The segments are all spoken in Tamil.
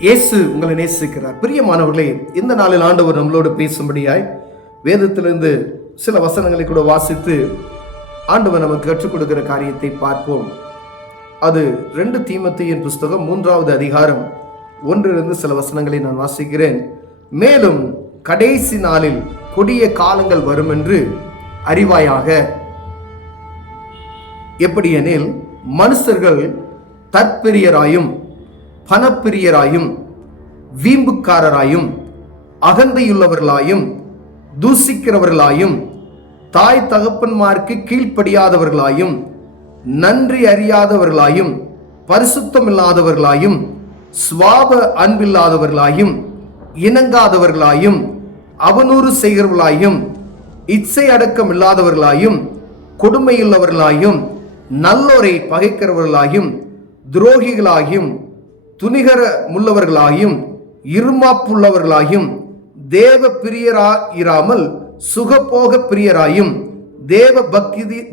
இயேசு உங்களை நேசிக்கிறார். பிரியமானவர்களே, இந்த நாளில் ஆண்டவர் நம்மளோடு பேசும்படியாய் வேதத்திலிருந்து சில வசனங்களை கூட வாசித்து ஆண்டவர் நமக்கு கற்றுக் கொடுக்கிற காரியத்தை பார்ப்போம். அது 2 தீமோத்தேயுவின் புஸ்தகம் 3வது அதிகாரம் 1 சில வசனங்களை நான் வாசிக்கிறேன். மேலும் கடைசி நாளில் கொடிய காலங்கள் வரும் என்று அறிவாயாக. எப்படியெனில் மனுஷர்கள் தற்பிரியராயும் பணப்பிரியராயும் வீம்புக்காரராயும் அகந்தையுள்ளவர்களாயும் தூசிக்கிறவர்களாயும் தாய் தகப்பன்மார்க்கு கீழ்ப்படியாதவர்களாயும் நன்றி அறியாதவர்களாயும் பரிசுத்தமில்லாதவர்களாயும் சுவாப அன்பில்லாதவர்களாயும் இணங்காதவர்களாயும் அவனூறு செய்கிறவர்களாயும் இச்சை அடக்கம் இல்லாதவர்களாயும் கொடுமையுள்ளவர்களாயும் நல்லோரை பகைக்கிறவர்களாயும் துரோகிகளாகியும் துணிகர முள்ளவர்களாயும் இருமாப்புள்ளவர்களாயும் தேவ பிரியராயிராமல் சுகபோக பிரியராயும் தேவ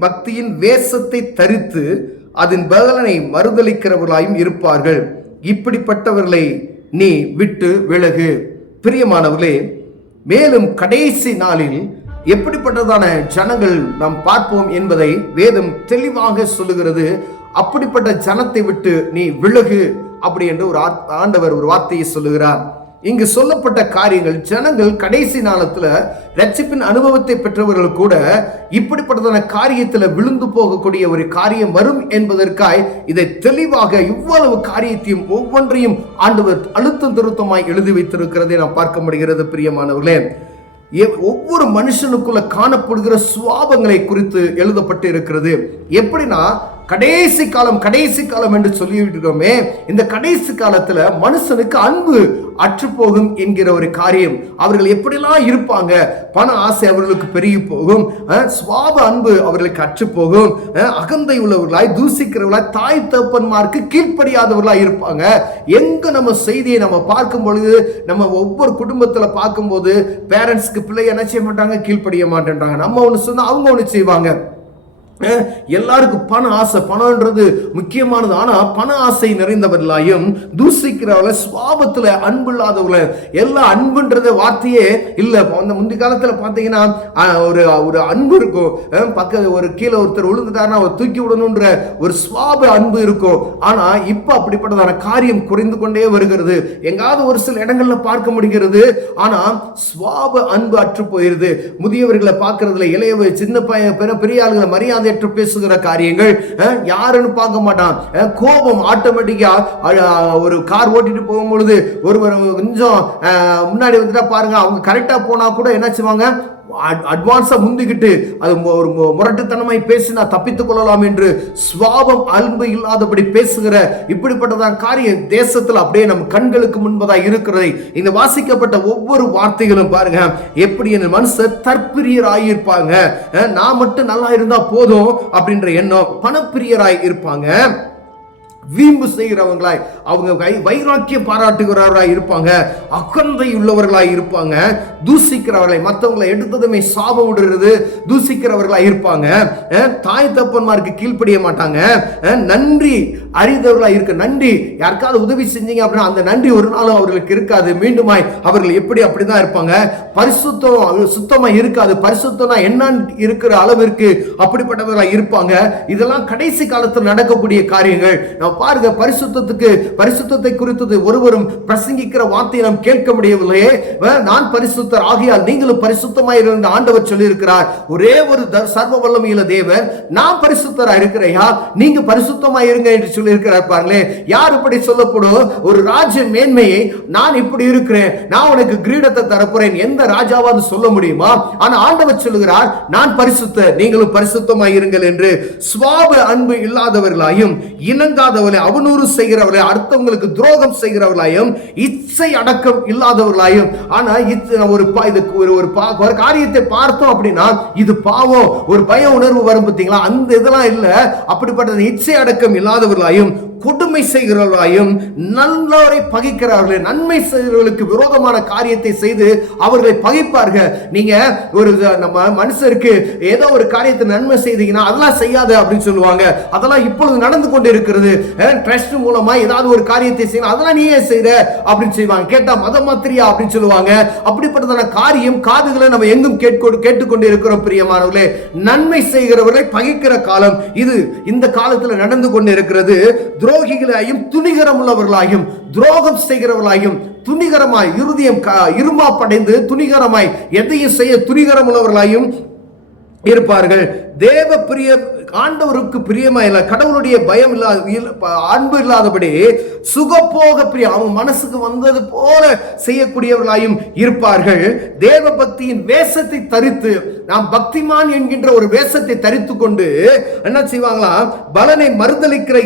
பக்தியின் வேஷத்தை தரித்து அதன் பலனை மறுதலிக்கிறவர்களாயும் இருப்பார்கள். இப்படிப்பட்டவர்களை நீ விட்டு விலகு. பிரியமானவர்களே, மேலும் கடைசி நாளில் எப்படிப்பட்டதான ஜனங்கள் நாம் பார்ப்போம் என்பதை வேதம் தெளிவாக சொல்லுகிறது. அப்படிப்பட்ட ஜனத்தை விட்டு நீ விலகு அப்படி என்று ஆண்டவர் ஒரு வார்த்தையை சொல்லுகிறார். இங்கு சொல்லப்பட்ட காரியங்கள், ஜனங்கள் கடைசி நாளத்துல ரட்சிப்பின் அனுபவத்தை பெற்றவர்கள் கூட இப்படிப்பட்டதான காரியத்துல விழுந்து போகக்கூடிய ஒரு காரியம் வரும் என்பதற்காய் இதை தெளிவாக இவ்வளவு காரியத்தையும் ஒவ்வொன்றையும் ஆண்டவர் அழுத்தம் திருத்தமாய் எழுதி வைத்திருக்கிறதை நாம் பார்க்க முடிகிறது. பிரியமானவர்களே, ஒவ்வொரு மனுஷனுக்குள்ள காணப்படுகிற சுவாபங்களை குறித்து எழுதப்பட்டு இருக்கிறது. எப்படின்னா, கடைசி காலம் என்று சொல்லிட்டு இருக்கோமே, இந்த கடைசி காலத்துல மனுஷனுக்கு அன்பு அற்று போகும் என்கிற ஒரு காரியம். அவர்கள் எப்படிலாம் இருப்பாங்க? பண ஆசை அவர்களுக்கு பெருகி போகும், சுவாப அன்பு அவர்களுக்கு அற்று போகும், அகந்தை உள்ளவர்களாய் தூசிக்கிறவர்களாய் தாய் தகப்பன்மார்க்கு கீழ்ப்படியாதவர்களாய் இருப்பாங்க. எங்க நம்ம செய்தியை நம்ம பார்க்கும் பொழுது, நம்ம ஒவ்வொரு குடும்பத்துல பார்க்கும்போது பேரண்ட்ஸ்க்கு பிள்ளை என்ன செய்ய மாட்டாங்க? கீழ்ப்படிய மாட்டேன்றாங்க. நம்ம ஒண்ணு சொன்னா அவங்க ஒண்ணு செய்வாங்க. எல்லாருக்கும் பண ஆசை, பணம்ன்றது முக்கியமானது. ஆனா பண ஆசை நிறைந்தவர்களாயும் தூசிக்கிறவர்கள, சுவாபத்துல அன்பு இல்லாதவர்கள, எல்லாம் அன்புன்றத வார்த்தையே இல்ல. அந்த முந்தைய காலத்துல பாத்தீங்கன்னா ஒரு அன்பு இருக்கும். பக்கத்து ஒரு கீழே ஒருத்தர் விழுந்துட்டாருன்னா அவர் தூக்கி விடணும்ன்ற ஒரு சுவாப அன்பு இருக்கும். ஆனா இப்ப அப்படிப்பட்டதான காரியம் குறைந்து கொண்டே வருகிறது. எங்காவது ஒரு சில இடங்கள்ல பார்க்க முடிகிறது. ஆனா சுவாப அன்பு அற்று போயிருது. முதியவர்களை பார்க்கறதுல, இளைய சின்ன பையன் பெரிய ஆளுகளை மரியாதை பேசுகிற காரியங்கள், யாருன்னு பார்க்க மாட்டான். கோபம் ஆட்டோமேட்டிக்கா ஒரு கார் ஓட்டிட்டு போகும்பொழுது ஒருவர் கொஞ்சம் முன்னாடி வந்துட்டா பாருங்க, அவங்க கரெக்டா போனா கூட என்ன செய்வாங்க? அட்வான்ஸா முந்திக்கிட்டு அது ஒரு முரட்டுத்தனமாய் பேசினா தப்பித்துக் கொள்ளலாம் என்று சுவாபம் அன்பு இல்லாதபடி பேசுகிற இப்படிப்பட்டதான் காரியம் தேசத்தில் அப்படியே நம் கண்களுக்கு முன்பதாக இருக்கிறதை இந்த வாசிக்கப்பட்ட ஒவ்வொரு வார்த்தைகளும் பாருங்க, எப்படி என்ன மனுஷர் தற்பிரியராய் இருப்பாங்க. நான் மட்டும் நல்லா இருந்தா போதும் அப்படின்ற எண்ணம். பணப்பிரியராய் இருப்பாங்க, வீம்பு செய்கிறவங்களாய், அவங்க வைராக்கியம் பாராட்டுகிறவர்களாய் இருப்பாங்க, அகந்தை உள்ளவர்களாய் இருப்பாங்க, தூசிக்கிறவர்களை, மற்றவங்களை எடுத்ததுமே சாபம் விடுறது தூசிக்கிறவர்களாய் இருப்பாங்க, தாய் தப்பன்மாருக்கு கீழ்ப்படிய மாட்டாங்க, நன்றி அறிந்தவர்களாய் இருக்க. நன்றி, யாருக்காவது உதவி செஞ்சீங்க அப்படின்னா அந்த நன்றி ஒரு நாளும் அவர்களுக்கு இருக்காது. மீண்டுமாய் அவர்கள் அப்படிதான் இருப்பாங்க. பரிசுத்தம் சுத்தமா இருக்காது. பரிசுத்தம்னா என்னன்னு இருக்கிற அளவிற்கு அப்படிப்பட்டவர்களாய் இருப்பாங்க. இதெல்லாம் கடைசி காலத்தில் நடக்கக்கூடிய காரியங்கள். பாருங்க, பரிசுத்தத்தை குறித்து ஒருவரும் பிரசங்கிக்கிற வார்த்தையை நாம் கேட்க முடியவில்லையே. நான் பரிசுத்தர் ஆகியால் நீங்களும் பரிசுத்தமாய் இருந்த ஆண்டவர் சொல்லி இருக்கிறார். ஒரே ஒரு சர்வ வல்லமையுள்ள தேவன், நான் பரிசுத்தரா இருக்கிறையா, நீங்க பரிசுத்தமாய் இருங்க என்று சொல்லி இருக்கிறார். பாருங்களே, யார் இப்படி சொல்லப்படும்? ஒரு ராஜ மேன்மையை, நான் இப்படி இருக்கிறேன், நான் உனக்கு கிரீடத்தை தரப்போறேன், எந்த ராஜாவாவது சொல்ல முடியுமா? ஆனா ஆண்டவர் சொல்லுகிறார், நான் பரிசுத்தர், நீங்களும் பரிசுத்தமாய் இருங்கள் என்று. சுவாப அன்பு இல்லாதவர்களாயும் இணங்காதவர்களாயும் அவனூறு செய்கிறவர்களாய், அடுத்தவங்களுக்கு துரோகம் செய்கிறவர்களாயும் இச்சை அடக்கம் இல்லாதவர்களாயும். ஆனா ஒரு காரியத்தை பார்த்தோம் அப்படின்னா இது பாவம், ஒரு பய உணர்வு வரும் பார்த்தீங்களா? அந்த இதெல்லாம் இல்ல. அப்படிப்பட்ட இச்சை அடக்கம் இல்லாதவர்களாயும் கொடுமை செய்கிறவர்களாயும் நல்லோரை பகைக்கிறார்கள். நன்மை செய்கிறவர்களுக்கு விரோதமான காரியத்தை செய்து அவர்களை பகைப்பார்கள். நீங்க ஒரு நம்ம மனுஷருக்கு ஏதோ ஒரு காரியத்தை நன்மை செய்தீங்கன்னா அதெல்லாம் செய்யாத அப்படின்னு சொல்லுவாங்க. அதெல்லாம் இப்பொழுது நடந்து கொண்டு இருக்கிறது. ட்ரஸ்ட் மூலமா ஏதாவது ஒரு காரியத்தை செய்யணும், அதெல்லாம் நீயே செய்யற அப்படின்னு செய்வாங்க. கேட்டா மத மாத்திரியா அப்படின்னு சொல்லுவாங்க. அப்படிப்பட்டதான காரியம் காதுகளை நம்ம எங்கும் கேட்டுக்கொண்டு இருக்கிறோம் பிரியமானவர்களே. நன்மை செய்கிறவர்களை பகைக்கிற காலம் இது இந்த காலத்தில் நடந்து கொண்டு இருக்கிறது. துரோகிகளாயும் துணிகரம் உள்ளவர்களாயும் துரோகம் செய்கிறவர்களாயும் துணிகரமாய் இருதயம் இருமா படைந்து துணிகரமாய் எதையும் செய்ய துணிகரம் உள்ளவர்களாயும் இருப்பார்கள். தேவ பிரிய ஆண்டவருக்கு பிரியமா இல்ல, கடவுளுடைய பயம் இல்லாத அன்பு இல்லாதபடி சுகப்போக பிரியம் அவங்க மனசுக்கு வந்தது போல செய்யக்கூடியவர்களாயும் இருப்பார்கள். தேவ பக்தியின் வேஷத்தை தரித்து, நாம் பக்திமான் என்கின்ற ஒரு வேஷத்தை தரித்து கொண்டு என்ன செய்வாங்களா, பலனை மறுதளிக்கிற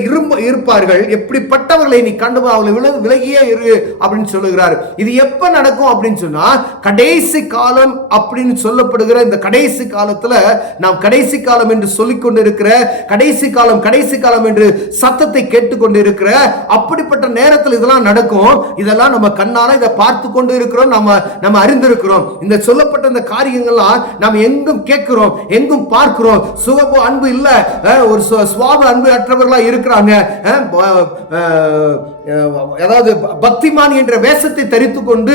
இருப்பார்கள். எப்படிப்பட்டவர்களை நீ கண்டு அவர்களை விலகியே இரு அப்படின்னு சொல்லுகிறார். இது எப்ப நடக்கும் அப்படின்னு சொன்னா, கடைசி காலம் அப்படின்னு சொல்லப்படுகிற இந்த கடைசி காலத்துல நாம் கடைசி காலம் என்று சொல்லிக் கொண்டு இருக்கிற கடைசி காலம் என்று சத்தத்தை கேட்டுக்கொண்டு இருக்கிற அப்படிப்பட்ட நேரத்தில் இதெல்லாம் நடக்கும். இதெல்லாம் நம்ம கண்ணால இதை பார்த்து கொண்டு இருக்கிறோம், நம்ம அறிந்திருக்கிறோம். இந்த சொல்லப்பட்ட இந்த காரியங்கள்லாம் நாம் எங்கும் கேட்கிறோம், எங்கும் பார்க்கிறோம். சுகபோ அன்பு இல்ல, ஒரு சுவாப அன்பு அற்றவர்களா இருக்கிறாங்க. அதாவது பக்திமான் என்ற வேஷத்தை தரித்து கொண்டு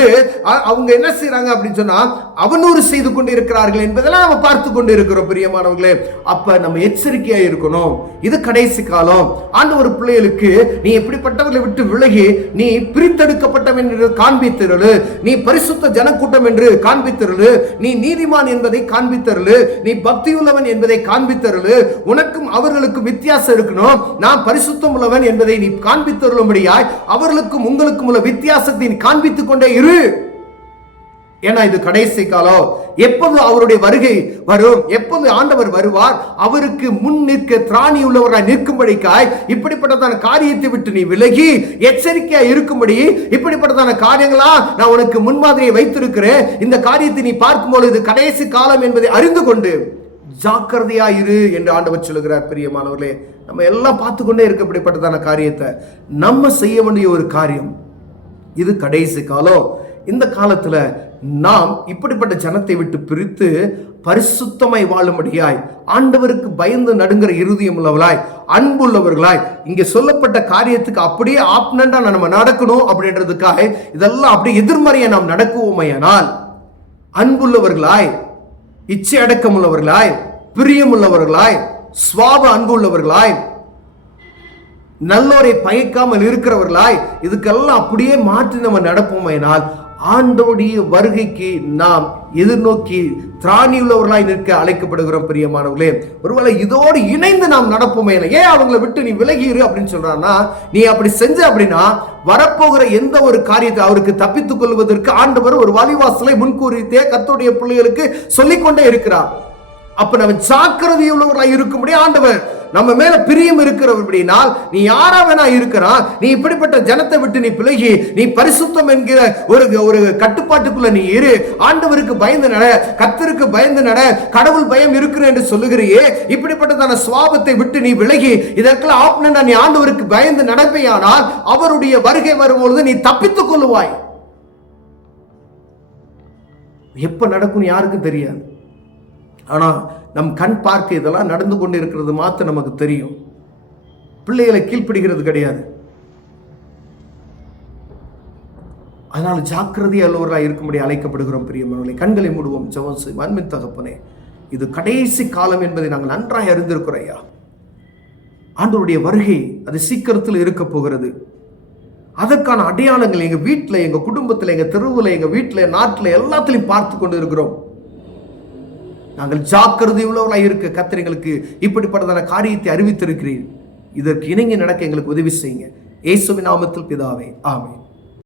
அவங்க என்ன செய்யறாங்க அப்படின்னு சொன்னா அவனூறு செய்து கொண்டு இருக்கிறார்கள் என்பதெல்லாம் நம்ம பார்த்து கொண்டு இருக்கிறோம் பிரியமானவர்களே. அப்ப நம்ம எச்சரிக்கையா இருக்கணும். இது கடைசி காலம். ஆண்டவர் பிள்ளைகளுக்கு நீ எப்படிப்பட்டவர்களை விட்டு விலகி நீ பிரித்தெடுக்கப்பட்டவன் என்று காண்பித்தருளு, நீ பரிசுத்த ஜனக்கூட்டம் என்று காண்பித்தருளு, நீ நீதிமான் என்பதை காண்பித்தருளு, நீ பக்தியுள்ளவன் என்பதை காண்பித்தருளு. உனக்கும் அவர்களுக்கும் வித்தியாசம் இருக்கணும். நான் பரிசுத்தம் உள்ளவன் என்பதை நீ காண்பித்தருளும்படியா அவர்களுக்கும் உங்களுக்கும் உள்ள வித்தியாசத்தை காண்பித்துக் கொண்டே இரு. ஏன்னா இது கடைசி காலம். எப்போது அவருடைய வருகை வரும், எப்போது ஆண்டவர் வருவார், அவருக்கு முன் நிற்க திராணி உள்ளவராய் நிற்கும்படிக்காய் இப்படிப்பட்டதான காரியத்தை விட்டு நீ விலகி எச்சரிக்கையா இருக்கும்படி இப்படிப்பட்டதான காரியங்களா நான் உனக்கு முன்மாதிரியை வைத்திருக்கிறேன். இந்த காரியத்தை நீ பார்க்கும்போது இது கடைசி காலம் என்பதை அறிந்து கொண்டு ஜாக்கிரதையா இரு என்று ஆண்டவர் சொல்லுகிறார். பிரியமானவர்களே, நம்ம எல்லாம் பார்த்து கொண்டே இருக்க இப்படிப்பட்டதான காரியத்தை நம்ம செய்ய வேண்டிய ஒரு காரியம். இது கடைசி காலம். இந்த காலத்துல நாம் இப்படிப்பட்ட ஜனத்தை விட்டு பிரித்து பரிசுத்தமாய் வாழும்படியாய் ஆண்டவருக்கு பயந்து நடுங்கிற இருதயம் உள்ளவர்களாய் அன்புள்ளவர்களாய் இங்க சொல்லப்பட்ட காரியத்துக்கு அப்படியே ஆப்னண்டா நம்ம நடக்கணும் அப்படின்றதுக்காக இதெல்லாம் அப்படியே எதிர்மறையா நாம் நடக்குவோமையானால் அன்புள்ளவர்களாய், இச்சை அடக்கம் உள்ளவர்களாய், பிரியமுள்ளவர்களாய், சுவாப அன்பு உள்ளவர்களாய், நல்லோரை பகைக்காமல் இருக்கிறவர்களாய் இதுக்கெல்லாம் அப்படியே மாற்றி நம்ம நடப்போமையினால் ஆண்டவருடைய வருகைக்கு நாம் எதிர்நோக்கி திராணி உள்ளவர்களாய் நிற்க அழைக்கப்படுகிறோம். பிரியமானவர்களே, ஒருவேளை இதோடு இணைந்து நாம் நடப்போமே. ஏன் அவங்களை விட்டு நீ விலகிரு அப்படின்னு சொல்றான்னா, நீ அப்படி செஞ்ச அப்படின்னா வரப்போகிற எந்த ஒரு காரியத்தை அவருக்கு தப்பித்துக் கொள்வதற்கு ஆண்டவர் ஒரு வழிவாசலை முன்கூறித்தே கர்த்தருடைய பிள்ளைகளுக்கு சொல்லிக்கொண்டே இருக்கிறார். அப்ப நம்ம ஜாக்கிரதை உள்ளவர்களாய் இருக்கும்படி ஆண்டவர் நம்ம மேல பிரியம் இருக்கிறபடினால் நீ யாரா வேணா இருக்கிறான், நீ இப்படிப்பட்ட ஜனத்தை விட்டு நீ பிளகி நீ பரிசுத்தம் என்கிற ஒரு கட்டுப்பாட்டுக்குள்ள நீ இரு. ஆண்டவருக்கு பயந்து நட, கர்த்தருக்கு பயந்து நட, கடவுள் பயம் இருக்கிற என்று சொல்லுகிறியே. இப்படிப்பட்டதான சுவாபத்தை விட்டு நீ விலகி இதற்கெல்லாம் ஆப்னா நீ ஆண்டவருக்கு பயந்து நடப்பையானால் அவருடைய வருகை வரும்பொழுது நீ தப்பித்துக் கொள்ளுவாய். எப்ப நடக்கும் யாருக்கும் தெரியாது. ஆனா நம் கண் பார்க்க இதெல்லாம் நடந்து கொண்டு இருக்கிறது மாத்திரம் நமக்கு தெரியும். பிள்ளைகளை கீழ்ப்பிடிக்கிறது கிடையாது. அதனால ஜாக்கிரதை அல்லவர்களாக இருக்கும்படி அழைக்கப்படுகிறோம். பிரியமானவர்களே, கண்களை மூடுவோம், ஜெபம் செய்வோம். அன்பின் தகப்பனே, இது கடைசி காலம் என்பதை நாங்கள் நன்றாக அறிந்திருக்கிறோம் ஐயா. ஆண்டவருடைய வருகை அது சீக்கிரத்தில் இருக்க போகிறது. அதற்கான அடையாளங்கள் எங்க வீட்டில், எங்க குடும்பத்தில், எங்க தெருவில், எங்க வீட்டில், நாட்டில் எல்லாத்திலையும் பார்த்து கொண்டு இருக்கிறோம். நாங்கள் ஜாக்கிரதை உள்ளவர்களாக இருக்க கர்த்தர் எங்களுக்கு இப்படிப்பட்டதான காரியத்தை அறிவித்திருக்கிறீர். இதற்கு இணங்கி நடக்க எங்களுக்கு உதவி செய்யுங்க. இயேசுவின் நாமத்தில் பிதாவே, ஆமென்.